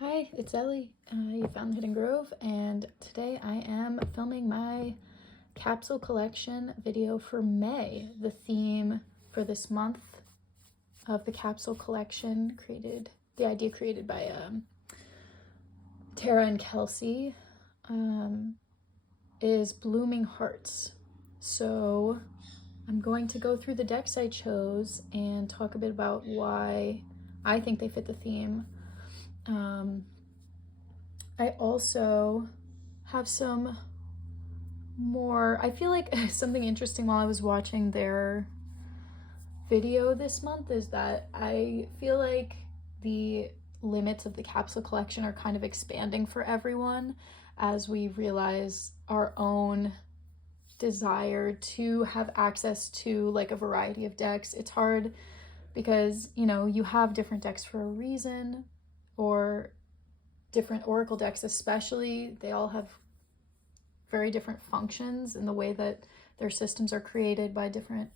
Hi, it's Ellie. You found Hidden Grove, and today I am filming my capsule collection video for May. The theme for this month of the capsule collection the idea created by Tara and Kelsey, is Blooming Hearts. So I'm going to go through the decks I chose and talk a bit about why I think they fit the theme. I also have some more, I feel like something interesting while I was watching their video this month is that I feel like the limits of the capsule collection are kind of expanding for everyone as we realize our own desire to have access to like a variety of decks. It's hard because, you have different decks for a reason, or different Oracle decks especially. They all have very different functions in the way that their systems are created by different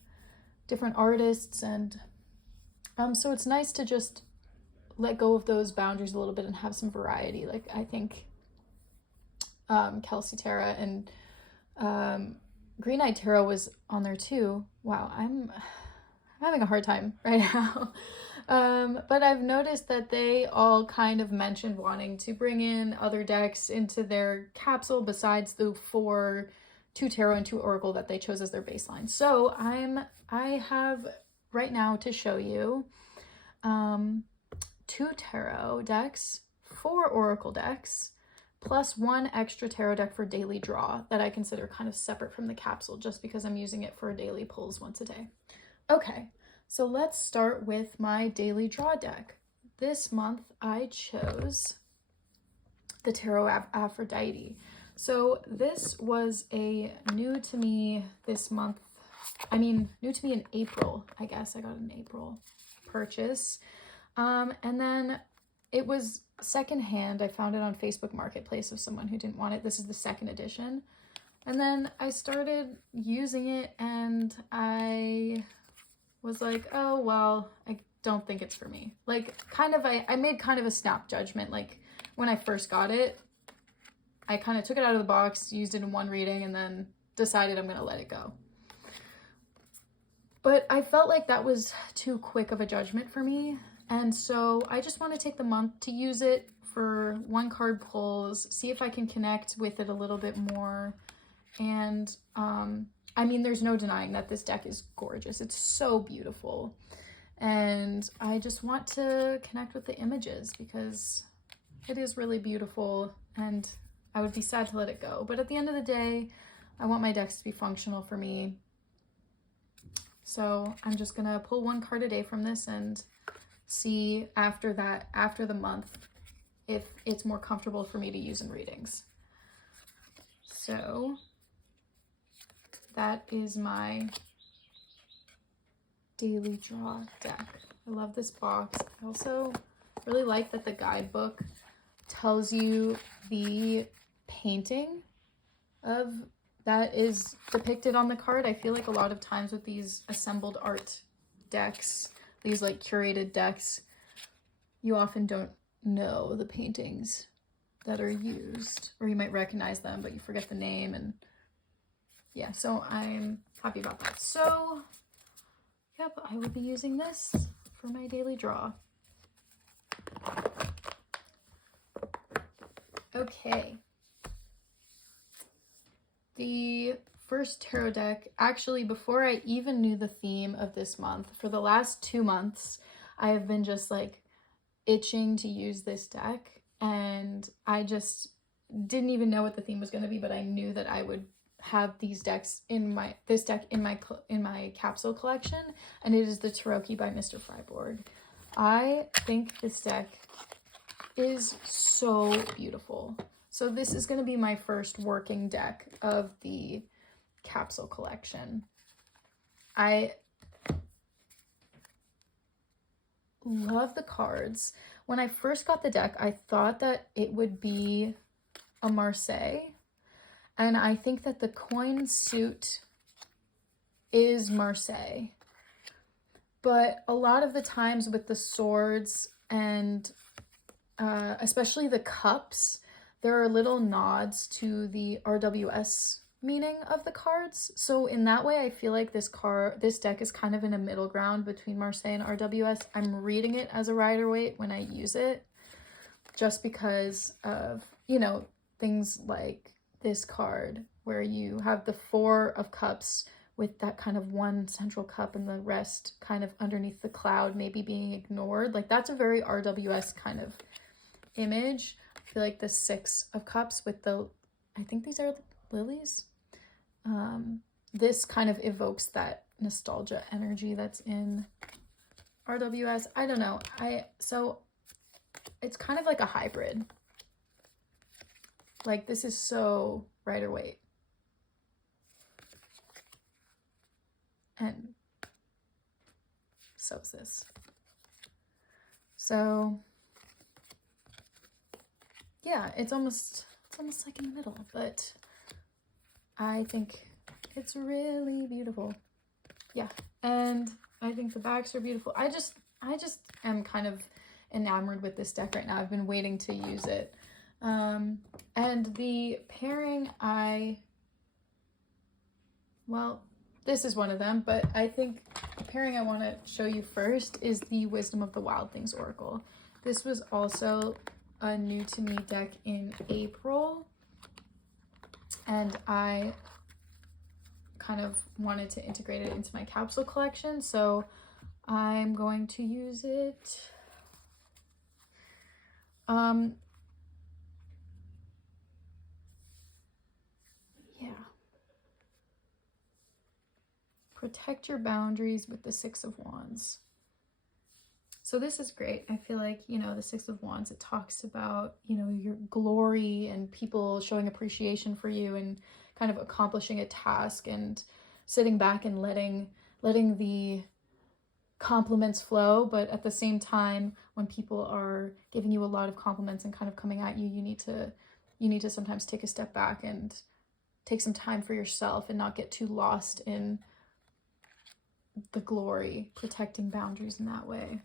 artists, and so it's nice to just let go of those boundaries a little bit and have some variety. Like I think Kelsey Tara and Green Eyed Tara was on there too. Wow, I'm having a hard time right now. But I've noticed that they all kind of mentioned wanting to bring in other decks into their capsule besides the two tarot and two oracle that they chose as their baseline. So I have right now to show you two tarot decks, four oracle decks, plus one extra tarot deck for daily draw that I consider kind of separate from the capsule just because I'm using it for daily pulls once a day. Okay, so let's start with my daily draw deck. This month I chose the Tarot Aphrodite. So this was a new to me this month. New to me in April, I guess. I got an April purchase. And then it was secondhand. I found it on Facebook Marketplace of someone who didn't want it. This is the second edition. And then I started using it and I was like, oh, well, I don't think it's for me. Like, I made kind of a snap judgment. Like, when I first got it, I kind of took it out of the box, used it in one reading, and then decided I'm going to let it go. But I felt like that was too quick of a judgment for me. And so I just want to take the month to use it for one card pulls, see if I can connect with it a little bit more. And, there's no denying that this deck is gorgeous. It's so beautiful. And I just want to connect with the images because it is really beautiful and I would be sad to let it go. But at the end of the day, I want my decks to be functional for me. So I'm just gonna pull one card a day from this and see after the month, if it's more comfortable for me to use in readings. So that is my daily draw deck. I love this box. I also really like that the guidebook tells you the painting of that is depicted on the card. I feel like a lot of times with these assembled art decks, these like curated decks, you often don't know the paintings that are used, or you might recognize them but you forget the name. And yeah, so I'm happy about that. So yep, I will be using this for my daily draw. Okay. The first tarot deck, actually, before I even knew the theme of this month, for the last 2 months, I have been just like itching to use this deck, and I just didn't even know what the theme was going to be, but I knew that I would have this deck in my capsule collection, and it is the Taroki by Mr. Freiborg. I think this deck is so beautiful. So this is going to be my first working deck of the capsule collection. I love the cards. When I first got the deck, I thought that it would be a Marseille, and I think that the coin suit is Marseille. But a lot of the times with the swords and especially the cups, there are little nods to the RWS meaning of the cards. So in that way, I feel like this deck is kind of in a middle ground between Marseille and RWS. I'm reading it as a Rider-Waite when I use it, just because of, you know, things like this card where you have the 4 of cups with that kind of one central cup and the rest kind of underneath the cloud maybe being ignored. Like, that's a very RWS kind of image. I feel like the 6 of cups with the, I think these are lilies. This kind of evokes that nostalgia energy that's in RWS. I don't know. So it's kind of like a hybrid. Like, this is so Rider-Waite. And so is this. So yeah, it's almost like in the middle, but I think it's really beautiful. Yeah, and I think the backs are beautiful. I just am kind of enamored with this deck right now. I've been waiting to use it. And the pairing, well, this is one of them, but I think the pairing I want to show you first is the Wisdom of the Wild Things Oracle. This was also a new to me deck in April, and I kind of wanted to integrate it into my capsule collection, so I'm going to use it. Yeah. Protect your boundaries with the 6 of Wands. So this is great. I feel like, you know, the 6 of Wands, it talks about, you know, your glory and people showing appreciation for you and kind of accomplishing a task and sitting back and letting the compliments flow. But at the same time, when people are giving you a lot of compliments and kind of coming at you, you need to sometimes take a step back and take some time for yourself and not get too lost in the glory, protecting boundaries in that way.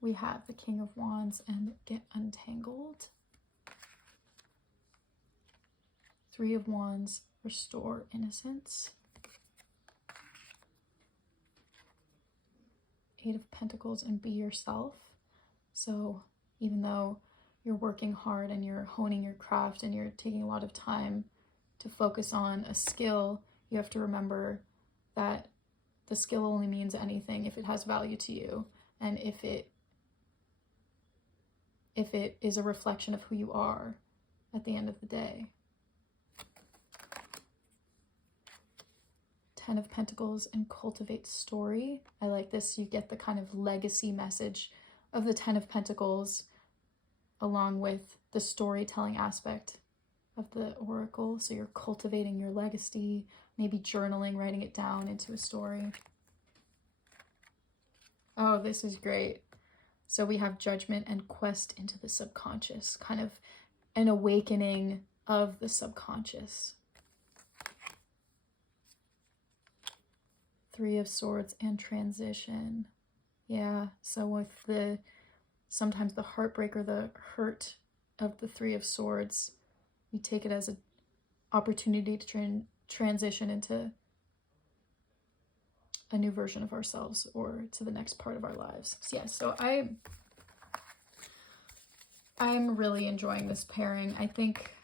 We have the King of Wands and Get Untangled. 3 of Wands, Restore Innocence. 8 of Pentacles and Be Yourself. So even though you're working hard and you're honing your craft and you're taking a lot of time to focus on a skill, you have to remember that the skill only means anything if it has value to you, and if it is a reflection of who you are at the end of the day. 10 of Pentacles and Cultivate Story. I like this. You get the kind of legacy message of the 10 of Pentacles along with the storytelling aspect of the oracle. So you're cultivating your legacy, maybe journaling, writing it down into a story. Oh, this is great. So we have Judgment and Quest into the Subconscious, kind of an awakening of the subconscious. 3 of Swords and Transition. Yeah, so with sometimes the heartbreak or the hurt of the 3 of Swords, we take it as an opportunity to transition into a new version of ourselves or to the next part of our lives. So yeah, so I'm really enjoying this pairing. I think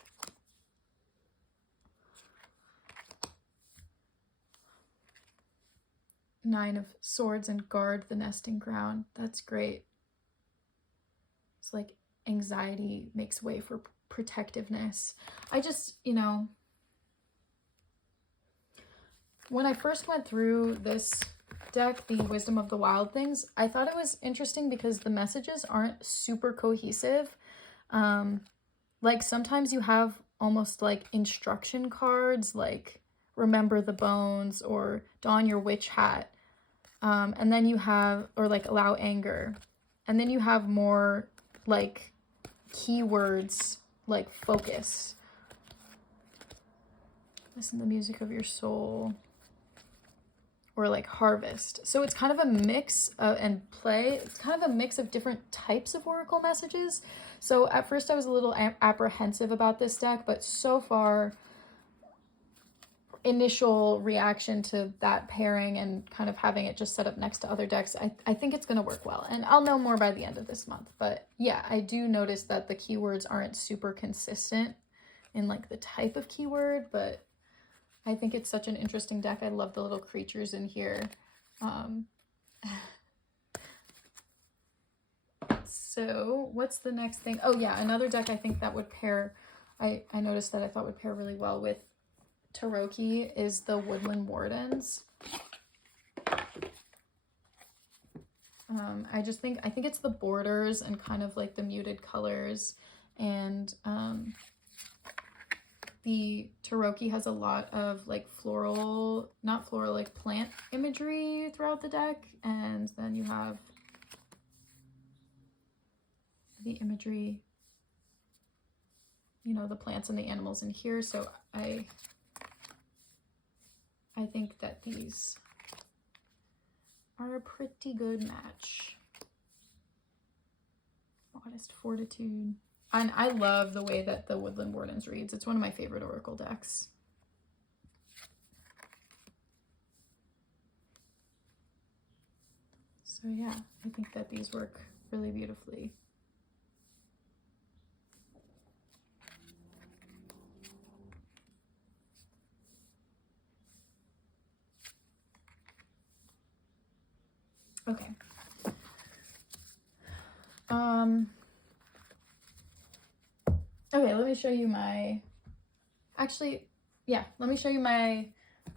Nine of Swords and Guard the Nesting Ground. That's great. It's like anxiety makes way for protectiveness. I just, you know, when I first went through this deck, the Wisdom of the Wild Things, I thought it was interesting because the messages aren't super cohesive. Like sometimes you have almost like instruction cards, like remember the bones or don your witch hat. And then you have, or like allow anger. And then you have more like keywords like focus. Listen to the music of your soul. or like harvest. So it's kind of a mix and play. It's kind of a mix of different types of oracle messages. So at first I was a little apprehensive about this deck, but so far, initial reaction to that pairing and kind of having it just set up next to other decks, I think it's going to work well. And I'll know more by the end of this month. But yeah, I do notice that the keywords aren't super consistent in like the type of keyword, but I think it's such an interesting deck. I love the little creatures in here. So what's the next thing? Oh yeah, another deck I think that would pair, I noticed that I thought would pair really well with Taroki is the Woodland Wardens. I think it's the borders and kind of like the muted colors, and the Taroki has a lot of like floral, not floral, like plant imagery throughout the deck, and then you have the imagery, you know, the plants and the animals in here. So I think that these are a pretty good match. Modest Fortitude. And I love the way that the Woodland Wardens reads. It's one of my favorite oracle decks. So yeah, I think that these work really beautifully. Okay. Okay, let me show you my, let me show you my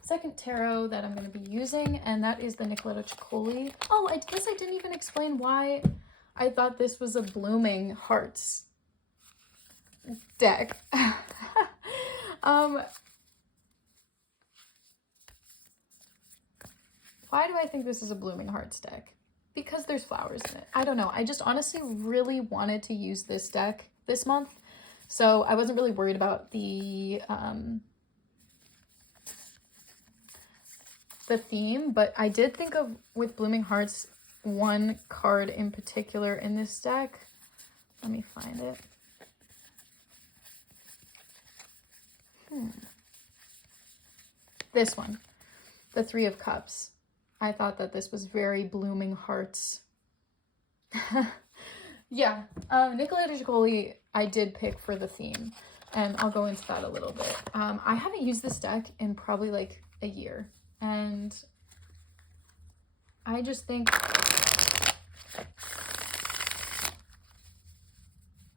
second tarot that I'm going to be using, and that is the Nicoletta Ciccoli. Oh, I guess I didn't even explain why I thought this was a Blooming Hearts deck. Why do I think this is a Blooming Hearts deck? Because there's flowers in it. I don't know. I just honestly really wanted to use this deck this month. So I wasn't really worried about the theme, but I did think of, with Blooming Hearts, one card in particular in this deck. Let me find it. This one, the Three of Cups. I thought that this was very Blooming Hearts. Yeah, Nicoletta Ciccoli I did pick for the theme, and I'll go into that a little bit. I haven't used this deck in probably like a year, and I just think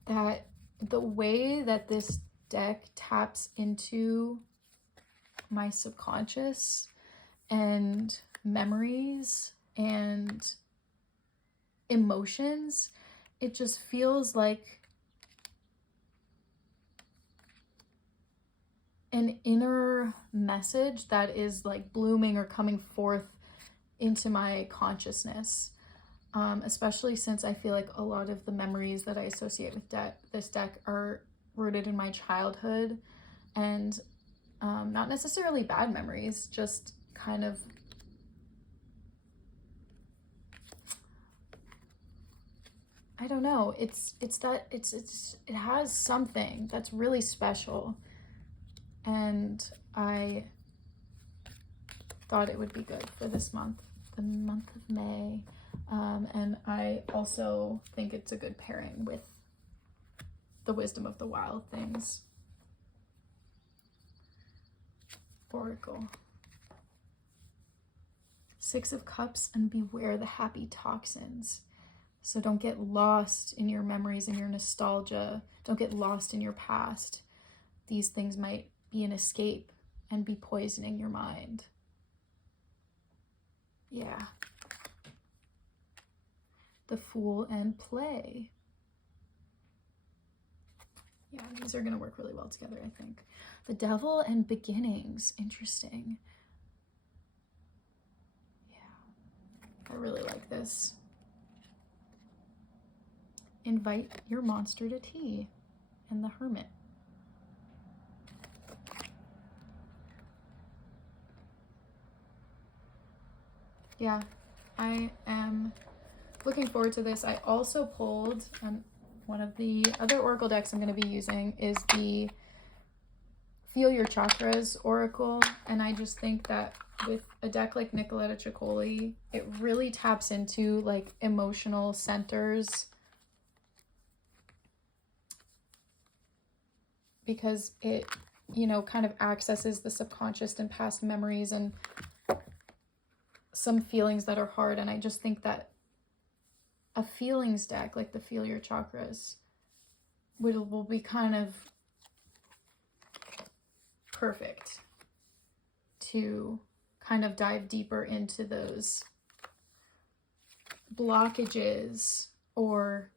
that the way that this deck taps into my subconscious and memories and emotions, it just feels like an inner message that is like blooming or coming forth into my consciousness, especially since I feel like a lot of the memories that I associate with this deck are rooted in my childhood, and not necessarily bad memories, just kind of I don't know. It has something that's really special, and I thought it would be good for this month, the month of May, and I also think it's a good pairing with the Wisdom of the Wild Things Oracle. Six of Cups, and beware the happy toxins. So don't get lost in your memories and your nostalgia. Don't get lost in your past. These things might be an escape and be poisoning your mind. Yeah. The Fool and Play. Yeah, these are going to work really well together, I think. The Devil and Beginnings. Interesting. Yeah. I really like this. Invite your monster to tea, and the Hermit. yeah, I am looking forward to this. I also pulled, one of the other oracle decks I'm going to be using is the Feel Your Chakras Oracle, and I just think that with a deck like Nicoletta Ciccoli, it really taps into like emotional centers, because it, you know, kind of accesses the subconscious and past memories and some feelings that are hard. And I just think that a feelings deck like the Feel Your Chakras will be kind of perfect to kind of dive deeper into those blockages, or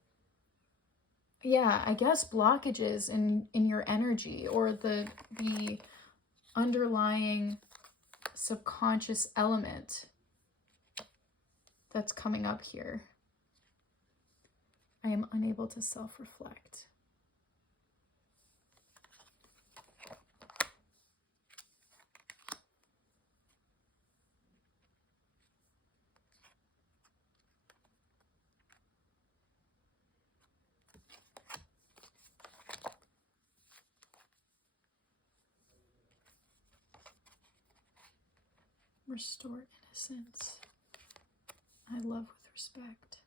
yeah, I guess blockages in your energy, or the underlying subconscious element that's coming up here. I am unable to self-reflect. Restore innocence. I love with respect.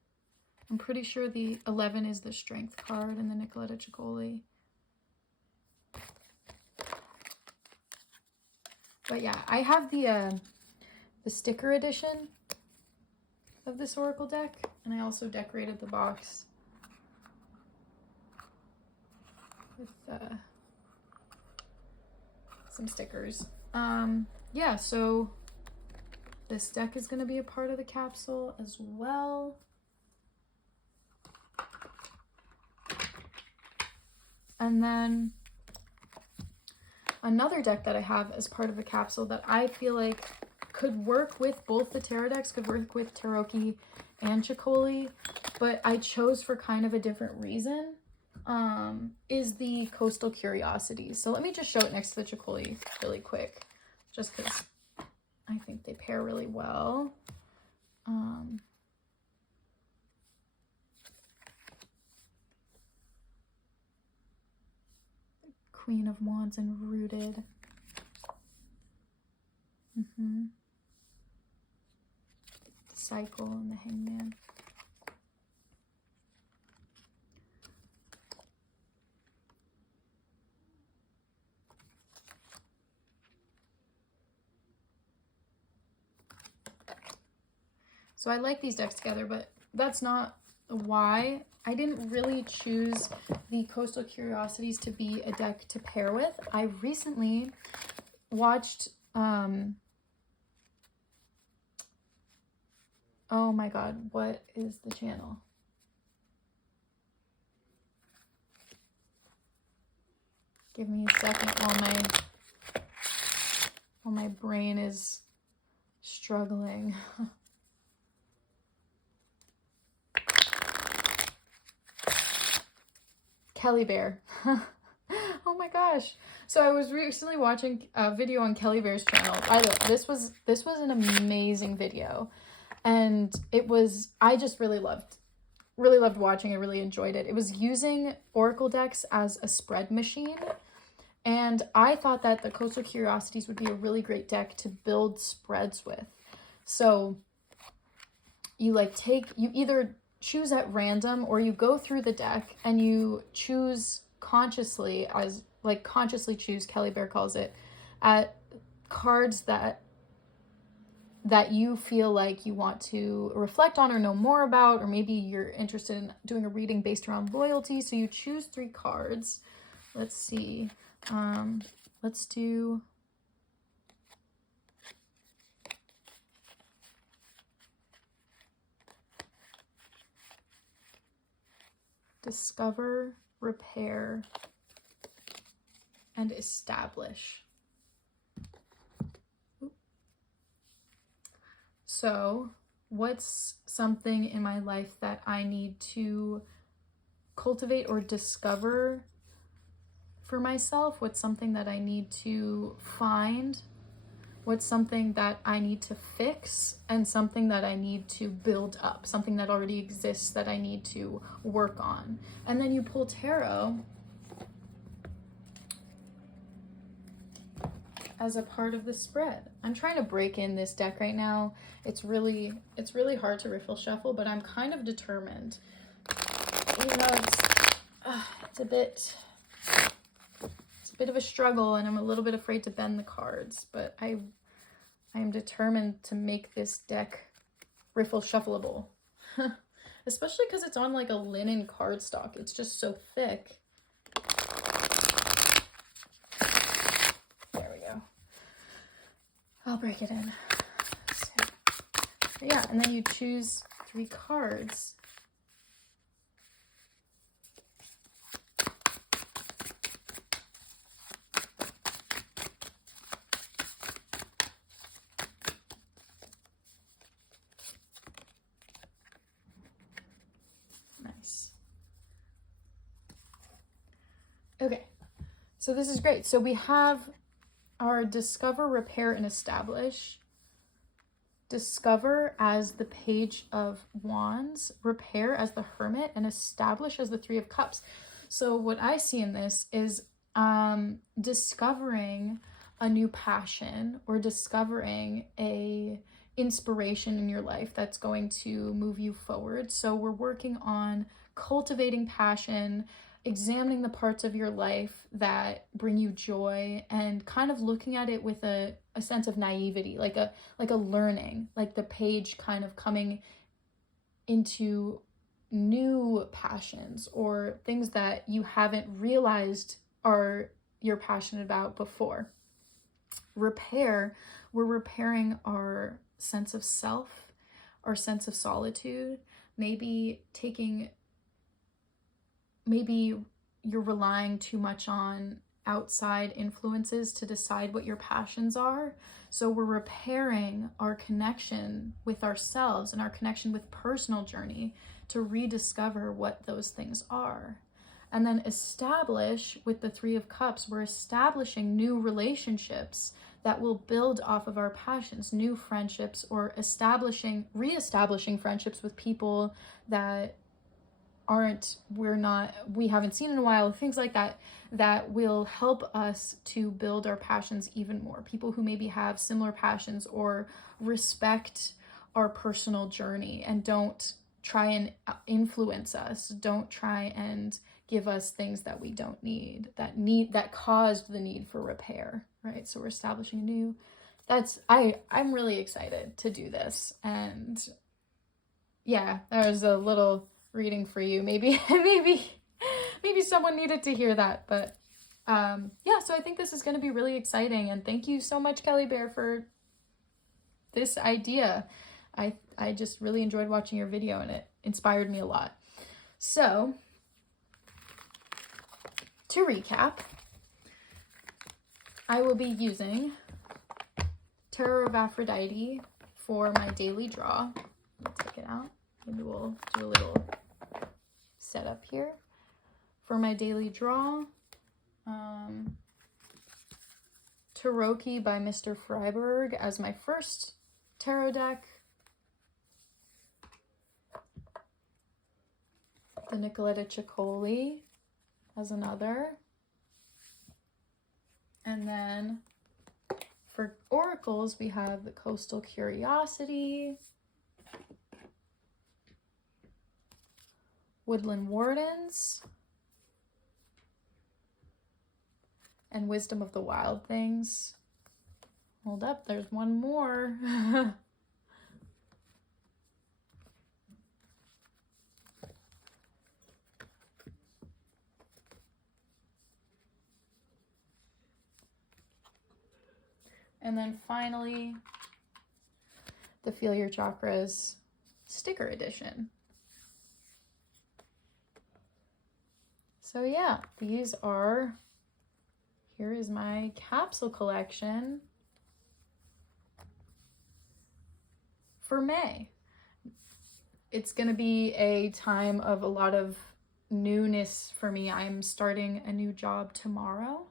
I'm pretty sure the 11 is the strength card in the Nicoletta Ciccoli. But yeah, I have the sticker edition of this oracle deck, and I also decorated the box with some stickers. Yeah, so this deck is going to be a part of the capsule as well. And then another deck that I have as part of the capsule that I feel like could work with both the tarot decks, could work with Tarocchi and Ciccoli, but I chose for kind of a different reason, is the Coastal Curiosities. So let me just show it next to the Ciccoli really quick, just because I think they pair really well. Queen of Wands and Rooted. The Cycle and the Hangman. So I like these decks together, but that's not why. I didn't really choose the Coastal Curiosities to be a deck to pair with. I recently watched, oh my god, what is the channel? Give me a second while my brain is struggling. Kelly Bear. Oh my gosh. So I was recently watching a video on Kelly Bear's channel. This was an amazing video. And I just really loved watching it, really enjoyed it. It was using oracle decks as a spread machine. And I thought that the Coastal Curiosities would be a really great deck to build spreads with. So you either choose at random, or you go through the deck and you choose consciously, consciously choose, Kelly Bear calls it, at cards that you feel like you want to reflect on or know more about, or maybe you're interested in doing a reading based around loyalty. So you choose 3 cards. Let's see. Let's do Discover, Repair, and Establish. So, what's something in my life that I need to cultivate or discover for myself? What's something that I need to find? what's something that I need to fix, and something that I need to build up, something that already exists that I need to work on. And then you pull tarot as a part of the spread. I'm trying to break in this deck right now. It's really hard to riffle shuffle, but I'm kind of determined. Even though it's a bit of a struggle, and I'm a little bit afraid to bend the cards, but I am determined to make this deck riffle shuffleable. Especially because it's on like a linen cardstock. It's just so thick. There we go. I'll break it in. So, yeah, and then you choose 3 cards. Nice. Okay, so this is great. So we have our discover, repair, and establish. Discover as the Page of Wands, repair as the Hermit, and establish as the 3 of Cups. So what I see in this is discovering a new passion, or discovering a inspiration in your life that's going to move you forward. So we're working on cultivating passion, examining the parts of your life that bring you joy, and kind of looking at it with a sense of naivety, like a learning, like the page kind of coming into new passions or things that you haven't realized you're passionate about before. Repair, we're repairing our sense of self, our sense of solitude, maybe you're relying too much on outside influences to decide what your passions are. So we're repairing our connection with ourselves and our connection with personal journey to rediscover what those things are. And then establish, with the 3 of Cups, we're establishing new relationships that will build off of our passions, new friendships, or reestablishing friendships with people that we haven't seen in a while, things like that, that will help us to build our passions even more. People who maybe have similar passions or respect our personal journey and don't try and influence us, don't try and give us things that we don't need, that caused the need for repair, right? So we're establishing a new, I'm really excited to do this. And yeah, that was a little reading for you. Maybe someone needed to hear that, but yeah, so I think this is going to be really exciting, and thank you so much, Kelly Bear, for this idea. I just really enjoyed watching your video, and it inspired me a lot. So to recap, I will be using Tarot of Aphrodite for my daily draw. Let's take it out. Maybe we'll do a little setup here. For my daily draw, Taroki by Mr. Freiberg as my first tarot deck. The Nicoletta Ciccoli as another. And then for oracles, we have the Coastal Curiosity, Woodland Wardens, and Wisdom of the Wild Things. Hold up, there's one more. And then finally, the Feel Your Chakras sticker edition. So yeah, here is my capsule collection for May. It's gonna be a time of a lot of newness for me. I'm starting a new job tomorrow.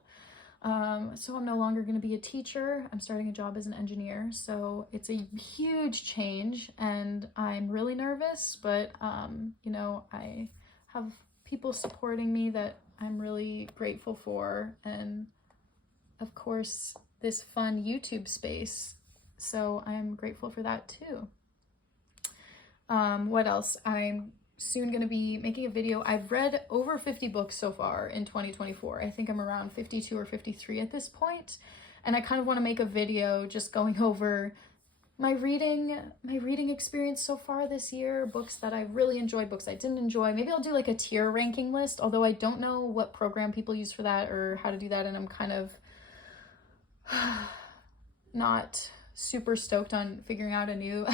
So I'm no longer going to be a teacher. I'm starting a job as an engineer. So it's a huge change and I'm really nervous, but, you know, I have people supporting me that I'm really grateful for. And of course, this fun YouTube space. So I'm grateful for that too. What else? I'm soon going to be making a video. I've read over 50 books so far in 2024. I think I'm around 52 or 53 at this point. And I kind of want to make a video just going over my reading experience so far this year, books that I really enjoyed, books I didn't enjoy. Maybe I'll do like a tier ranking list, although I don't know what program people use for that or how to do that, and I'm kind of not super stoked on figuring out a new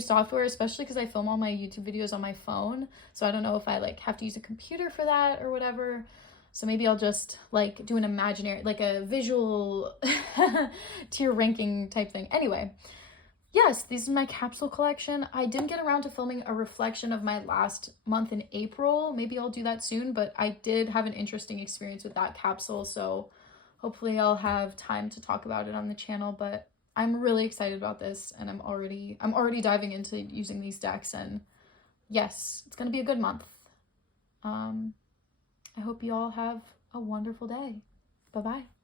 software, especially because I film all my YouTube videos on my phone. So I don't know if I like have to use a computer for that or whatever. So maybe I'll just like do an imaginary, like a visual tier ranking type thing. Anyway, yes, this is my capsule collection. I didn't get around to filming a reflection of my last month in April. Maybe I'll do that soon, but I did have an interesting experience with that capsule. So hopefully I'll have time to talk about it on the channel, but I'm really excited about this and I'm already diving into using these decks, and yes, it's going to be a good month. I hope you all have a wonderful day. Bye-bye.